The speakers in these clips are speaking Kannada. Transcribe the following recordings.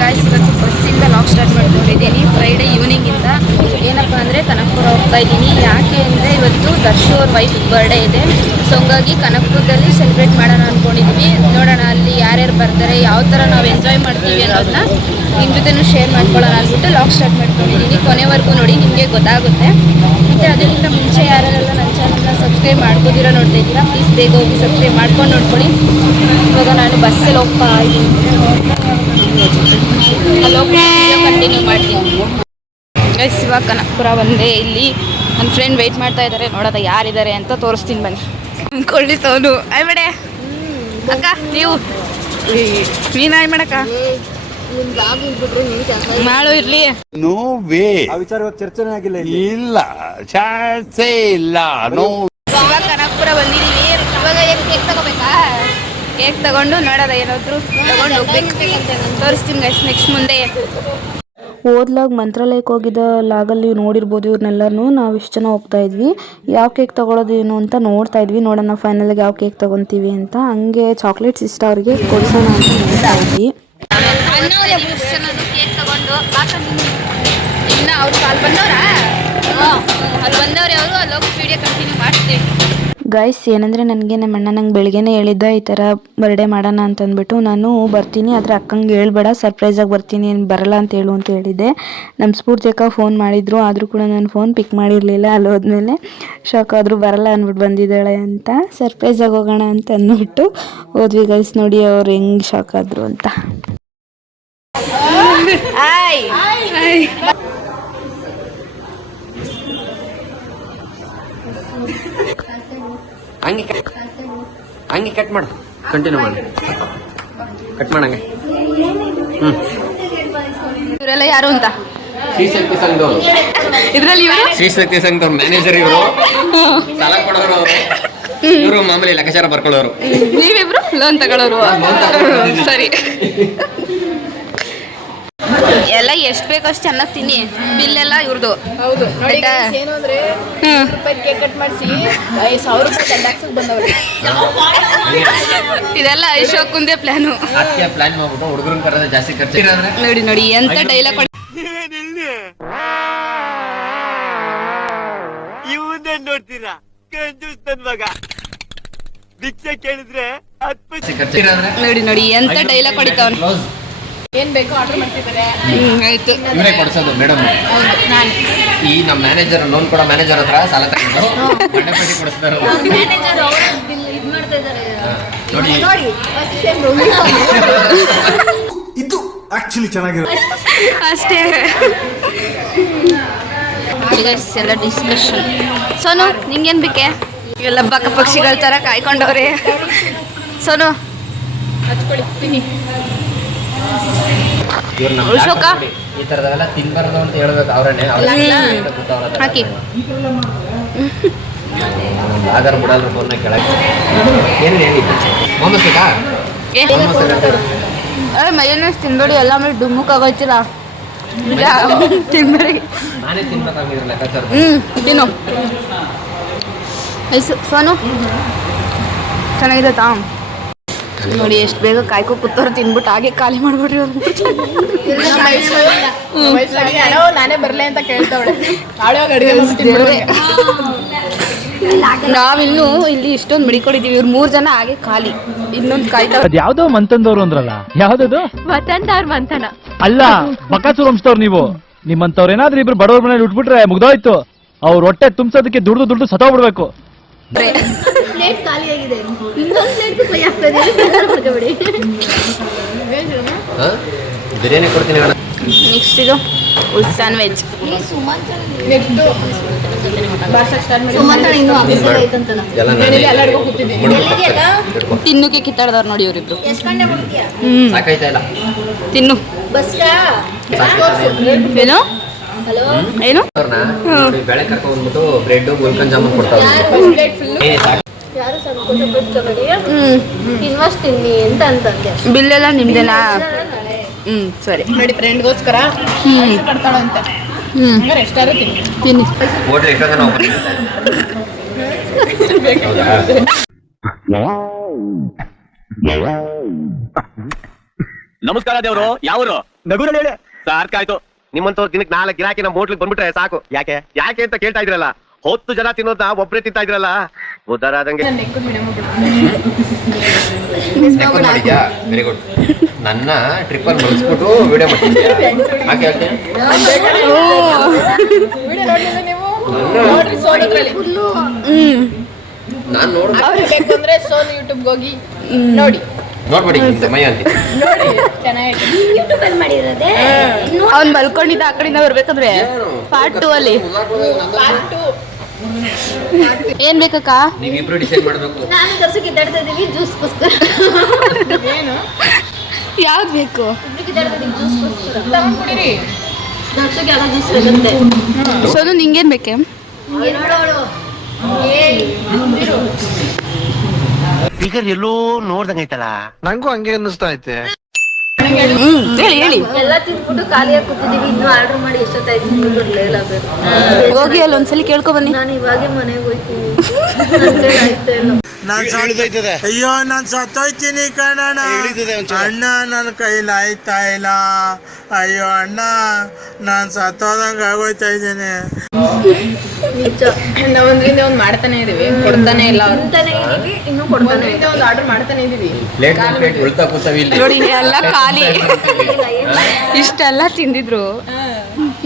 ಗಾಯ್ಸ್, ಇವತ್ತು ಬಸ್ಸಿಂದ ಲಾಗ್ ಸ್ಟಾರ್ಟ್ ಮಾಡ್ಕೊಂಡಿದ್ದೀನಿ. ಫ್ರೈಡೇ ಈವ್ನಿಂಗಿಂದ ಏನಪ್ಪ ಅಂದರೆ ಕನಕಪುರ ಹೋಗ್ತಾ ಇದ್ದೀನಿ. ಯಾಕೆ ಅಂದರೆ ಇವತ್ತು ದರ್ಶು ಅವ್ರ ವೈಫ್ ಬರ್ಡೇ ಇದೆ. ಸೊ ಹಂಗಾಗಿ ಕನಕಪುರದಲ್ಲಿ ಸೆಲೆಬ್ರೇಟ್ ಮಾಡೋಣ ಅಂದ್ಕೊಂಡಿದ್ವಿ. ನೋಡೋಣ ಅಲ್ಲಿ ಯಾರ್ಯಾರು ಬರ್ತಾರೆ, ಯಾವ ಥರ ನಾವು ಎಂಜಾಯ್ ಮಾಡ್ತೀವಿ ಅನ್ನೋದನ್ನ ನಿಮ್ಮ ಜೊತೆನೂ ಶೇರ್ ಮಾಡ್ಕೊಳ್ಳೋಣ ಅಂದ್ಬಿಟ್ಟು ಲಾಗ್ ಸ್ಟಾರ್ಟ್ ಮಾಡ್ಕೊಂಡಿದ್ದೀನಿ. ಕೊನೆವರೆಗೂ ನೋಡಿ, ನಿಮಗೆ ಗೊತ್ತಾಗುತ್ತೆ. ಮತ್ತು ಅದಕ್ಕಿಂತ ಮುಂಚೆ ಯಾರ್ಯಾರೆಲ್ಲ ನನ್ನ ಚಾನಲ್ನ ಸಬ್ಸ್ಕ್ರೈಬ್ ಮಾಡ್ಕೋದಿರೋ ನೋಡ್ತಾ ಇದ್ದೀರಾ, ಪ್ಲೀಸ್ ಬೇಗ ಹೋಗಿ ಸಬ್ಸ್ಕ್ರೈಬ್ ಮಾಡ್ಕೊಂಡು ನೋಡ್ಕೊಳ್ಳಿ. ಇವಾಗ ನಾನು ಬಸ್ಸಲ್ಲಿ ಹೋಗ್ತಾ ಇದ್ದೀನಿ. ಅಲ್ಲಿ ಕಂಟಿನ್ಯೂ ಮಾಡ್ತೀನಿ. ಗೈಸ್, ಇವಾಗ ಕನಕಪುರ ಬಂದೆ. ಇಲ್ಲಿ ನನ್ನ ಫ್ರೆಂಡ್ ವೆಯ್ಟ್ ಮಾಡ್ತಾ ಇದ್ದಾರೆ. ನೋಡೋದ ಯಾರಿದ್ದಾರೆ ಅಂತ ತೋರಿಸ್ತೀನಿ ಬನ್ನಿ. ಕೊಳ್ಳಿ ಸೌನು ಆಯ್ ಮೇಡೆ ಅಕ್ಕ, ನೀವು ಆಯ್ ಮಾಡಕ್ಕ ಮಾಡು ಇರ್ಲಿ. ನೋ ವೇ, ಚರ್ಚೆನೇ ಆಗಿಲ್ಲ. ಇಲ್ಲ ಚಾನ್ಸೇ ಇಲ್ಲ. ನೋ. ಇವಾಗ ಕನಕಪುರ ಬಂದಿದ್ದೀವಿ. ಇವಾಗ ಕೇಕ್ ತಗೋಬೇಕಾ? ಕೇಕ್ ತಗೊಂಡು ನೋಡೋದ ಏನಾದ್ರು ತಗೊಂಡು ಹೋಗ್ಬೇಕು. ತೋರಿಸ್ತೀನಿ ಗೈಸ್ ನೆಕ್ಸ್ಟ್ ಮುಂದೆ. ಓದ್ಲಾಗ ಮಂತ್ರಾಲಯಕ್ಕೆ ಹೋಗಿದ್ದ ಲಾಗಲ್ಲಿ ನೋಡಿರ್ಬೋದು ಇವ್ರನ್ನೆಲ್ಲರೂ. ನಾವು ಇಷ್ಟು ಜನ ಹೋಗ್ತಾ ಇದ್ವಿ. ಯಾವ ಕೇಕ್ ತೊಗೊಳೋದು ಏನು ಅಂತ ನೋಡ್ತಾ ಇದ್ವಿ. ನೋಡೋಣ ಫೈನಲ್ಗೆ ಯಾವ ಕೇಕ್ ತೊಗೊತೀವಿ ಅಂತ. ಹಂಗೆ ಚಾಕ್ಲೇಟ್ಸ್ ಇಷ್ಟ ಅವ್ರಿಗೆ ಕೊಡ್ಸೋಣ ಅಂತ ನೋಡ್ತಾ ಇದ್ವಿ. ಕೇಕ್ ತಗೊಂಡು ಇನ್ನು ಅವ್ರು ಕಾಲ್ ಬಂದವ್ರಾ? ಅಲ್ಲಿ ಬಂದವ್ರೆ ಅವರು. ಅಲ್ಲಿ ಹೋಗಿ ವಿಡಿಯೋ ಕಂಟಿನ್ಯೂ ಮಾಡ್ತೀವಿ. ಗೈಸ್, ಏನಂದರೆ ನನಗೆ ನಮ್ಮ ಅಣ್ಣ ನಂಗೆ ಬೆಳಗ್ಗೆನೇ ಹೇಳಿದ್ದ ಈ ಥರ ಬರ್ಡೇ ಮಾಡೋಣ ಅಂತಂದ್ಬಿಟ್ಟು. ನಾನು ಬರ್ತೀನಿ, ಆದರೆ ಅಕ್ಕಂಗೆ ಹೇಳ್ಬೇಡ, ಸರ್ಪ್ರೈಸಾಗಿ ಬರ್ತೀನಿ, ಬರಲ್ಲ ಅಂತ ಹೇಳು ಅಂತ ಹೇಳಿದ್ದೆ. ನಮ್ಮ ಸ್ಫೂರ್ತಿ ಅಕ್ಕ ಫೋನ್ ಮಾಡಿದ್ರು, ಆದರೂ ಕೂಡ ನಾನು ಫೋನ್ ಪಿಕ್ ಮಾಡಿರಲಿಲ್ಲ. ಅಲ್ಲಿ ಹೋದ್ಮೇಲೆ ಶಾಕ್ ಆದರೂ ಬರಲ್ಲ ಅಂದ್ಬಿಟ್ಟು ಬಂದಿದ್ದಾಳೆ ಅಂತ. ಸರ್ಪ್ರೈಸಾಗಿ ಹೋಗೋಣ ಅಂತ ಅಂದ್ಬಿಟ್ಟು ಹೋದ್ವಿ ಗೈಸ್. ನೋಡಿ ಅವ್ರು ಹೆಂಗೆ ಶಾಕ್ ಆದರು ಅಂತ. ಹಂಗೆ ಕಟ್ ಮಾಡು, ಕಂಟಿನ್ಯೂ ಮಾಡು, ಕಟ್ ಮಾಡಂಗೆ. ಇವರೆಲ್ಲ ಯಾರು ಅಂತ? ಶ್ರೀಶಕ್ತಿ ಸಂಘದವರು. ಇದರಲ್ಲಿ ಇವರು ಶ್ರೀಶಕ್ತಿ ಸಂಘದವ್ರ ಮ್ಯಾನೇಜರ್ ಇವರು, ಸಾಲ ಕೊಡೋರು ಅವರು. ಇವರು ಮಾಮೂಲಿ ಲೆಕ್ಕಾಚಾರ ಬರ್ಕೊಳ್ಳೋರು. ನೀವಿಬ್ರು ಲೋನ್ ತಗೊಳ್ಳೋರು. ಸರಿ, ಎಲ್ಲ ಎಷ್ಟು ಬೇಕೋ ಅಷ್ಟು ಚೆನ್ನಾಗಿ ತಿನ್ನಿ. ಬಿಲ್ ಎಲ್ಲ ಇವ್ರದ್ದು. ಹೌದು ನೋಡಿ, ಏನು ಅಂದ್ರೆ ₹100 ಕೇಕ್ ಕಟ್ ಮಾಡಿಸಿ ₹5,000 ಬಂದವ್ರೆ. ಇದೆಲ್ಲ ಐಶೋಕುಂದೇ ಪ್ಲಾನು. ಪ್ಲಾನ್ ಮಾಡ್ಬಿಟ್ಟು ಹುಡುಗರನ್ನ ಕರೆದ ಜಾಸ್ತಿ ಖರ್ಚು. ನೋಡಿ ನೋಡಿ ಎಂತ ಡೈಲಾಗ್ ಕೊಡಿ. ಇವನ್ನೇ ನೋಡ್ತೀರಾ? ಕಂಜೂಸ್ತನ್ ಮಗ ಭಿಕ್ಷೆ ಕೇಳಿದ್ರೆ 10 ನೋಡಿ ನೋಡಿ ಎಂತ ಡೈಲಾಗ್ ಹೊಡಿತಾವನು. ಏನ್ ಬೇಕೋ ಆರ್ಡರ್ ಮಾಡ್ತಿದ್ದಾರೆ. ಆಯ್ತು, ಇವರೇ ಕೊಡ್ಸೋದು ಮೇಡಮ್. ಈ ನಮ್ಮ ಮ್ಯಾನೇಜರ್, ಲೋನ್ ಕೊಡೋ ಮ್ಯಾನೇಜರ್ ಹತ್ರ ಸಾಲ ತಗೊಂಡು ಬಣ್ಣಪಟ್ಟಿ ಕೊಡಿಸ್ತಾರೆ. ನೋಡಿ ಇದು ಆಕ್ಚುಲಿ ಚೆನ್ನಾಗಿರುತ್ತೆ ಅಷ್ಟೇ. ಎಲ್ಲ ಡಿಸ್ಕಷನ್. ಸೋನು, ನಿಂಗೇನು ಬೇಕೆ? ಇವೆಲ್ಲ ಪಕ್ಕ ಪಕ್ಷಿಗಳ ಥರ ಕಾಯ್ಕೊಂಡವ್ರೆ. ಸೋನು ಹಚ್ಕೊಳ್ಳಿ. ಉಳ್ಸೋಕ ಈ ತರದೆಲ್ಲ ತಿನ್ಬಾರ್ದು ಅಂತ ಹೇಳ್ಬೇಕು ಅವ್ರನ್ನೇ. ಹಾಕಿ ಆಧಾರ ಬಿಡಲ್ರು ಫೋನ್ನ ಕೆಳಗೆ. ಏನು ಹೇಳಿ ಮೊಹಮ್ಮದ್ ಬೇಕಾ? ಮೈಯನ್ನೇಸ್ ತಿನ್ಬೇಡಿ, ಎಲ್ಲ ಮೇಲೆ ಡುಮ್ಮುಕ್ ಆಗೋಯ್ತಿಲ್ಲ. ತಿನ್ಬೇಡಿ. ನಾನೇ ತಿನ್ಬೇಕಾಗಿದ್ರೆ ಲೆಕ್ಕಾಚಾರ. ತಿನ್ನು. ಸೋನು ಚೆನ್ನಾಗಿದೆ ತಾ. ನೋಡಿ ಎಷ್ಟು ಬೇಗ ಕಾಯ್ಕೊ ಕೂತವ್ರು, ತಿನ್ಬಿಟ್ಟು ಹಾಗೆ ಖಾಲಿ ಮಾಡ್ಬಿಡ್ರಿ ಅವ್ರು. ನಾನೇ ಬರ್ಲೆ ಅಂತ ಕೇಳ್ತಾವಳೆ. ನಾವಿನ್ನು ಇಲ್ಲಿ ಇಷ್ಟೊಂದು ಮಡಿಕೊಂಡಿದೀವಿ. ಇವ್ರು 3 ಜನ ಹಾಗೆ ಖಾಲಿ. ಇನ್ನೊಂದು ಕಾಯ್ತಾವ. ಯಾವ್ದೋ ಮಂತಂದವ್ರು ಅಂದ್ರಲ್ಲ, ಯಾವ್ದದು? ಮಂಥನ ಅಲ್ಲ, ಬಕಾಸೂರ್ ವಂಶದವ್ರು ನೀವು. ನಿಮ್ಮಂತವ್ರು ಏನಾದ್ರೂ ಇಬ್ರು ಬಡವ್ರ ಮನೇಲಿ ಉಟ್ಬಿಟ್ರೆ ಮುಗ್ದೋಯ್ತು. ಅವ್ರ ಹೊಟ್ಟೆ ತುಂಬಿಸೋದಕ್ಕೆ ದುಡ್ದು ಸತ್ತೋಗ್ಬಿಡ್ಬೇಕು. ಬಿರಿಯಾನಿ ಕೊಡ್ತೀನಿ. ನೆಕ್ಸ್ಟ್ ಇದು ಉಲ್ಸಾನ್ ವೆಜ್. ತಿನ್ನುಕ್ಕೆ ಕಿತ್ತಾಡ್ದವ್ರು ನೋಡಿ ಇವರಿಬ್ರು. ಸಾಕಾಯ್ತಾ ಇಲ್ಲ? ತಿನ್ನು. ಏನು ಏನು ಬೆಳೆ ಕರ್ಕೊಂಡ್ಬಿಟ್ಟು ಬ್ರೆಡ್ ಗುಲ್ಕನ್ ಜಾಮೂನ್ ಕೊಡ್ತಾರೆ. ಬಿಲ್ ಎಲ್ಲ ನಿಮ್ದೇನಾ? ಸರಿ ನೋಡಿ, ಫ್ರೆಂಡ್ಗೋಸ್ಕರ ಕಟ್ತಾಳಂತೆ. ಎಷ್ಟಾರು ತಿನ್ನಿ. ಹೋಟ್ಲ್ ಎಷ್ಟೋ ಜನ ನಮಸ್ಕಾರ ದೇವ್ರು. ಯಾವರು? ನಗುರಲ್ಲಿ ಹೇಳಿ ಸಾಕಾಯ್ತು. ನಿಮ್ಮಂತವ್ರು ದಿನಕ್ಕೆ 4 ಗಿರಾಕಿ ನಮ್ಮ ಹೋಟ್ಲಿಗೆ ಬಂದ್ಬಿಟ್ರೆ ಸಾಕು. ಯಾಕೆ ಯಾಕೆ ಅಂತ ಕೇಳ್ತಾ ಇದ್ರಲ್ಲ, 10 ಜನ ತಿನ್ನೋದ ಒಬ್ರೇ ತಿಂತಾ ಇದ್ರಲ್ಲ, ಉದ್ದಾರಾದಂಗೆ. ಮಾಡಿದ್ಯಾ? Very good. ನನ್ನ ಟ್ರಿಪ್ಪಲ್ಲಿ ಮುಗಿಸ್ಬಿಟ್ಟು ವಿಡಿಯೋ ಮಾಡ್ತಿದ್ಯಾ? ಹಾಗೆ ಹಾಗೆ ನಾನು ನೋಡ್ದೆ. ಅವ್ರಿಗೆ ಬೇಕು ಅಂದ್ರೆ ಸೋನು ಯೂಟ್ಯೂಬ್ಗೆ ಹೋಗಿ ನೋಡಿ ನೋಡ್ಬೇಡಿ ಸಮಯ ಅಂತ. ನೋಡಿ ಚೆನ್ನಾಗಿದೆ. ಅವ್ನ್ ಮಲ್ಕೊಂಡಿದ್ದ ಆ ಕಡೆಯಿಂದ ಬರ್ಬೇಕಂದ್ರೆ ಪಾರ್ಟ್ 2 ಅಲ್ಲಿ ಏನ್ ಬೇಕಕ್ಕ? ನೀವಿಬ್ರು ಡಿಸೈಡ್ ಮಾಡ್ಬೇಕು. ನಾನು ತರ್ಸು ಕಿತ್ತಾಡ್ತಾ ಇದೀವಿ ಜ್ಯೂಸ್ಗೋಸ್ಕರ. ಏನು ಯಾವ್ದು ಬೇಕು? ತಗೊಂಡ್ಬಿಡಿರಿ. ತರ್ಸೋಕೆ ಯಾವ ಜ್ಯೂಸ್ ಬೇಕಂತೆ? ಸೋನು ನಿಂಗೇನ್ ಬೇಕೆ? ಫಿಗರ್ ಎಲ್ಲೋ ನೋಡ್ದಂಗೈತಲ್ಲ. ನಂಗೂ ಹಂಗೆ ಅನ್ನಿಸ್ತಾ ಐತೆ. ಹೇಳಿ ಎಲ್ಲ ತಿಂದ್ಬಿಟ್ಟು ಖಾಲಿಯಾಗಿ ಕೂತಿದೀವಿ. ಇನ್ನೂ ಆರ್ಡರ್ ಮಾಡಿ ಎಷ್ಟೊತ್ತಾಯ್ತು ಲೇಲಾಗಬೇಕು. ಹೋಗಿ ಅಲ್ಲಿ ಒಂದ್ಸಲಿ ಕೇಳ್ಕೊ ಬನ್ನಿ. ನಾನು ಇವಾಗೆ ಮನೆಗೆ ಹೋಗ್ತೀನಿ. ನನ್ ಕೈಲಿ ಆಯ್ತಾ ಇಲ್ಲ. ಅಯ್ಯೋ ನಾನ್ ಸತ್ತೋಯ್ತೀನಿ ಕಣಣ್ಣ. ಅಣ್ಣ ನನ್ನ ಕೈಲಿ ಆಯ್ತಾ ಇಲ್ಲ. ಅಯ್ಯೋ ಅಣ್ಣ ನಾನ್ ಸತ್ತೋದಂಗ ಆಗೋಯ್ತಾ ಇದ್ದೀನಿ. ನಿಜ. ನಾವು ಒಂದ್ರಿಂದ ಒಂದ್ ಮಾಡ್ತಾನೆ ಇದೀವಿ, ಕೊಡ್ತಾನೆ ಇಲ್ಲ ಅವ್ರು. ಅಂತಾನೆ ಇದೀವಿ, ಇನ್ನೂ ಕೊಡ್ತಾನೆ ಒಂದ್ರಿಂದ ಒಂದ್ ಆರ್ಡರ್ ಮಾಡ್ತಾನೆ ಇದೀವಿ. ಪ್ಲೇಟ್ ಉಳ್ತಾ ಕೂತಾವಿ ಇಲ್ಲಿ. ನೋಡಿ ಎಲ್ಲ ಖಾಲಿ. ಇಷ್ಟೆಲ್ಲ ತಿಂದಿದ್ರು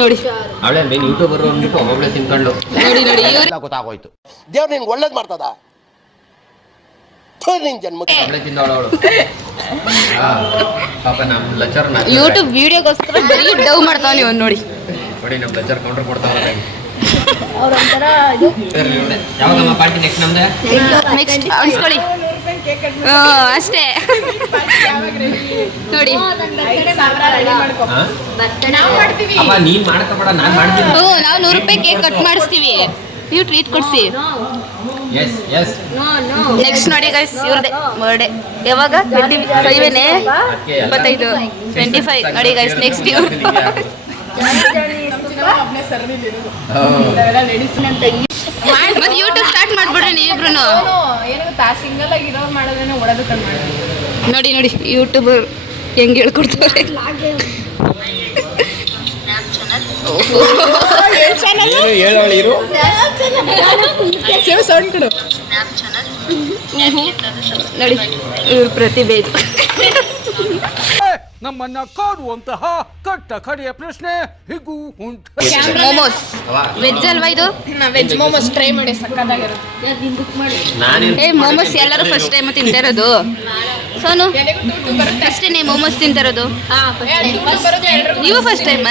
ನೋಡಿ. ಅವಳೆ ಮೇನ್ ಯೂಟ್ಯೂಬರ್ ಅಂದ್ಬಿಟ್ಟು ಒಬ್ಬೊಬ್ಳೆ ತಿನ್ಕೊಂಡು ನೋಡಿ ನೋಡಿ ಇವ್ರು ಗೊತ್ತಾಗೋಯ್ತು. ದೇವ್ರು ನಿನ್ಗೆ ಒಳ್ಳೇದ್ ಮಾಡ್ತದ. ನಿನ್ ಜನ್ಮಕ್ಕೆ ಅವಳೆ ತಿಂದವಳು ಅವಳು. ಪಾಪ ನಮ್ ಲಚರ್ ಯೂಟ್ಯೂಬ್ ವಿಡಿಯೋಗೋಸ್ಕರ ಬರೀ ಡವ್ ಮಾಡ್ತಾವ ನೀವು ನೋಡಿ. ನೋಡಿ ನಮ್ ಲಚರ್ ಕೌಂಟರ್ ಕೊಡ್ತಾವಲ್ಲ. ಅವ್ರೊಂಥರ ಇದು ಯಾವಾಗಮ್ಮ ಪಾರ್ಟಿ ನೆಕ್ಸ್ಟ್ ನಮ್ದೆ? ನೆಕ್ಸ್ಟ್ ಅನ್ಸ್ಕೊಳ್ಳಿ. ಅಷ್ಟೇ ನೋಡಿ. ನಾವು ಮಾಡ್ತೀವಿ. ಅಮ್ಮ ನೀನ್ ಮಾಡ್ಕೋಬೇಡ, ನಾನ್ ಮಾಡ್ತೀನಿ. ನಾವು 100 ರೂಪಾಯಿ ಕೇಕ್ ಕಟ್ ಮಾಡಿಸ್ತೀವಿ, ನೀವು ಟ್ರೀಟ್ ಕೊಡ್ಸಿ. Yes yes. ನೆಕ್ಸ್ಟ್ ನೋಡಿ ಗೈಸ್ ಇವ್ರದೇ ಬರ್ಡೇ. ಯಾವಾಗ? 25 25 25 ನೋಡಿ ಗೈಸ್. ನೆಕ್ಸ್ಟ್ ಇವ್ರು ಮತ್ತೆ ಯೂಟ್ಯೂಬ್ ಸ್ಟಾರ್ಟ್ ಮಾಡ್ಬಿಡ್ರಿ ನೀವಿಬ್ರು. ಏನು ಗೊತ್ತಾ, ಸಿಂಗಲ್ ಆಗಿ ಇರೋರು ಮಾಡೋದೇನೆ ಓಡೋದಕ್ಕೆ ಮಾಡಿ. ನೋಡಿ ನೋಡಿ ಯೂಟ್ಯೂಬರ್ ಹೆಂಗ್ ಹೇಳ್ಕೊಡ್ತಾರೆ. ಹೇಳೋಳಿರು ನೋಡಿ ಇವ್ರ ಪ್ರತಿಭೆ ಇದು. ನಮ್ಮನ್ನ ಕಾಡುವಂತಹ ಕಟ್ಟ ಕಡೆಯ ಪ್ರಶ್ನೆ ಹೀಗೂ ಉಂಟು. ಮೋಮೋಸ್ ವೆಜ್ ಅಲ್ವಾ ಇದು? ವೆಜ್ ಮೋಮೋಸ್ ಟ್ರೈ ಮಾಡಿ, ಸಕ್ಕತ್ತಾಗಿರುತ್ತೆ. ಏ ಮೋಮೋಸ್ ಎಲ್ಲರೂ ಫಸ್ಟ್ ಟೈಮ್ ತಿಂತಾ ಇರೋದು. ಸೋನು ಫಸ್ಟ್ ಟೈಮ್ ಮೋಮೋಸ್ ತಿಂತಾ ಇರೋದು. ನೀವು ಫಸ್ಟ್ ಟೈಮ್?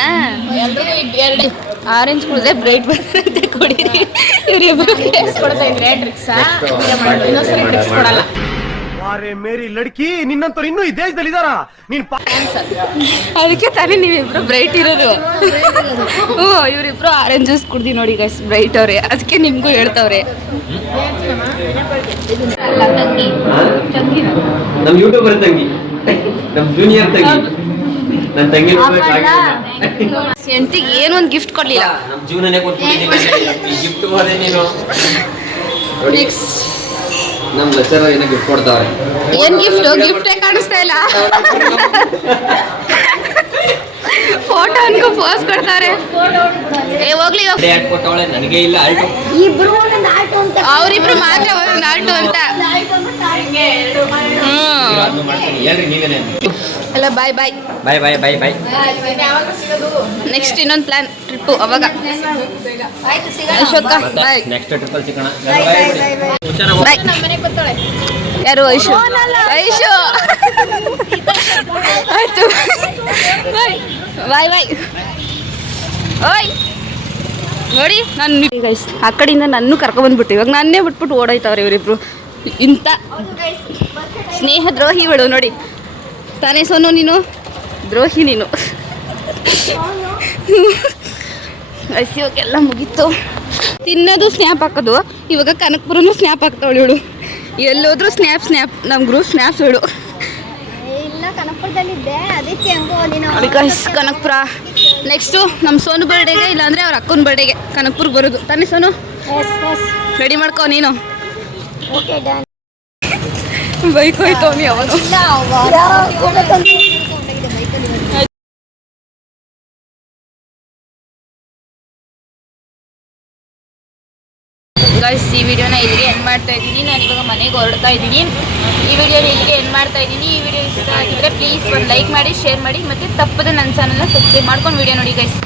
ಆರೆಂಜ್ ಕುಡಿದ್ರೆ ಬ್ರೈಟ್ ಬರುತ್ತೆ, ಕುಡೀರಿ. ಇವ್ರಿಬ್ರು ಕೊಡ್ತಾ ಇದ್ರೆ ಟ್ರಿಕ್ಸ್ ಇನ್ನೊಂದ್ಸರಿ ಟ್ರಿಕ್ಸ್ ಕೊಡಲ್ಲ. ಅರೆ ಮೇರಿ ಲಡ್ಕಿ, ನಿನ್ನಂತವ್ರು ಇನ್ನೂ ಈ ದೇಶದಲ್ಲಿ ಇದಾರ? ನೀನ್ ಅದಕ್ಕೆ ತಾನೇ ನೀವಿಬ್ರು ಬ್ರೈಟ್ ಇರೋದು. ಹ್ಞೂ ಇವ್ರಿಬ್ರು ಆರೆಂಜ್ ಜ್ಯೂಸ್ ಕುಡ್ದಿ ನೋಡಿ ಗೈಸ್, ಬ್ರೈಟ್ ಅವ್ರೆ. ಅದಕ್ಕೆ ನಿಮ್ಗೂ ಹೇಳ್ತಾವ್ರೆ. ನಮ್ ಯೂಟ್ಯೂಬರ್ ತಂಗಿ, ನಮ್ ಜೂನಿಯರ್ ತಂಗಿ, ನನ್ ತಂಗಿ ಹೆಂಡತಿಗೆ ಏನೊಂದು ಗಿಫ್ಟ್ ಕೊಡ್ಲಿಲ್ಲ. ನಮ್ ಜೀವನನೇ ಕೊಟ್ಬಿಟ್ಟಿದ್ದೀನಿ. ಗಿಫ್ಟ್ ಹೋದೆ ನೀನು. ನಮ್ ಲೆಕ್ಚರ್ ಏನೋ ಗಿಫ್ಟ್ ಕೊಡ್ತಾವ್ರೆ. ಏನ್ ಗಿಫ್ಟ್? ಗಿಫ್ಟೇ ಕಾಣಿಸ್ತಾ ಇಲ್ಲ. ಫೋಟೋ ಅನ್ಕೋ ಪೋಸ್ ಕೊಡ್ತಾರೆ. ಏ ಹೋಗ್ಲಿ ಕೊಟ್ಟವಳೆ, ನನಗೆ ಇಲ್ಲ ಆಲ್ಟೋ. ಅವ್ರಿಬ್ರು ಮಾತ್ರ ಒಂದೊಂದು ಆಲ್ಟೋ ಅಂತ. ಹೇಳ್ರಿ ನೀವೇನೆ. ಅಲ್ಲ ಬಾಯ್ ಬಾಯ್ ಬಾಯ್ ಬಾಯ್ ಬಾಯ್ ಬಾಯ್. ನೆಕ್ಸ್ಟ್ ಇನ್ನೊಂದು ಪ್ಲಾನ್ ಟ್ರಿಪ್ಪು ಅವಾಗ. ಅಶೋಕ ಬಾಯ್. ನೆಕ್ಸ್ಟ್ ಟ್ರಿಪ್ಪಲ್ ಸಿಗೋಣ. ಬಾಯ್. ಯಾರು? ಐಶು. ಐಶು ಆಯ್ತು ಬಾಯ್ ಬಾಯ್ ಬಾಯ್. ಓಯ್ ನೋಡಿ ನಾನು ಗೈಸ್ ಆ ಕಡೆಯಿಂದ ನನ್ನ ಕರ್ಕೊಂಡ್ಬಂದ್ಬಿಟ್ಟು ಇವಾಗ ನನ್ನೇ ಬಿಟ್ಬಿಟ್ಟು ಓಡೋಯ್ತವ್ರೆ ಇವರಿಬ್ರು. ಇಂಥ ಸ್ನೇಹ ದ್ರೋಹಿಗಳು ನೋಡಿ. ತಾನೇ ಸೋನು ನೀನು ದ್ರೋಹಿ ನೀನು. ಐಸಿಯೋಗೆಲ್ಲ ಮುಗೀತು. ತಿನ್ನೋದು ಸ್ನ್ಯಾಪ್ ಹಾಕೋದು. ಇವಾಗ ಕನಕಪುರನು ಸ್ನ್ಯಾಪ್ ಹಾಕ್ತಾವಳು ಇವಳು. ಎಲ್ಲೋದ್ರೂ ಸ್ನ್ಯಾಪ್ ಸ್ನ್ಯಾಪ್. ನಮ್ಮ ಗ್ರೂಪ್ ಸ್ನ್ಯಾಪ್ಸ್ ಇವಳು. ನೋಡಿ ಗೈಸ್ ಕನಕಪುರ. ನೆಕ್ಸ್ಟು ನಮ್ಮ ಸೋನು ಬರ್ಡೇಗೆ, ಇಲ್ಲಾಂದರೆ ಅವ್ರ ಅಕ್ಕನ ಬರ್ಡೇಗೆ ಕನಕಪುರಕ್ಕೆ ಬರೋದು. ತಾನೇ ಸೋನು? ರೆಡಿ ಮಾಡ್ಕೊ ನೀನು. ಬೈಕ್ ಹೋಯ್ತು ಅವನು ಯಾವಾಗ. ಗಾಯ್ಸ್ ಈ ವಿಡಿಯೋನ ಇಲ್ಲಿಗೆ ಎಂಡ್ ಮಾಡ್ತಾ ಇದ್ದೀನಿ. ನಾನು ಇವಾಗ ಮನೆಗೆ ಹೊರಡ್ತಾ ಇದ್ದೀನಿ. ಈ ವಿಡಿಯೋನ ಇಲ್ಲಿಗೆ ಎಂಡ್ ಮಾಡ್ತಾ ಇದ್ದೀನಿ. ಈ ವಿಡಿಯೋ ಇಷ್ಟ ಆಗಿದ್ರೆ ಪ್ಲೀಸ್ ಒಂದು ಲೈಕ್ ಮಾಡಿ, ಶೇರ್ ಮಾಡಿ, ಮತ್ತು ತಪ್ಪದೆ ನನ್ನ ಚಾನಲ್ನ ಸಬ್ಸ್ಕ್ರೈಬ್ ಮಾಡ್ಕೊಂಡು ವಿಡಿಯೋ ನೋಡಿ ಗೈಸ್.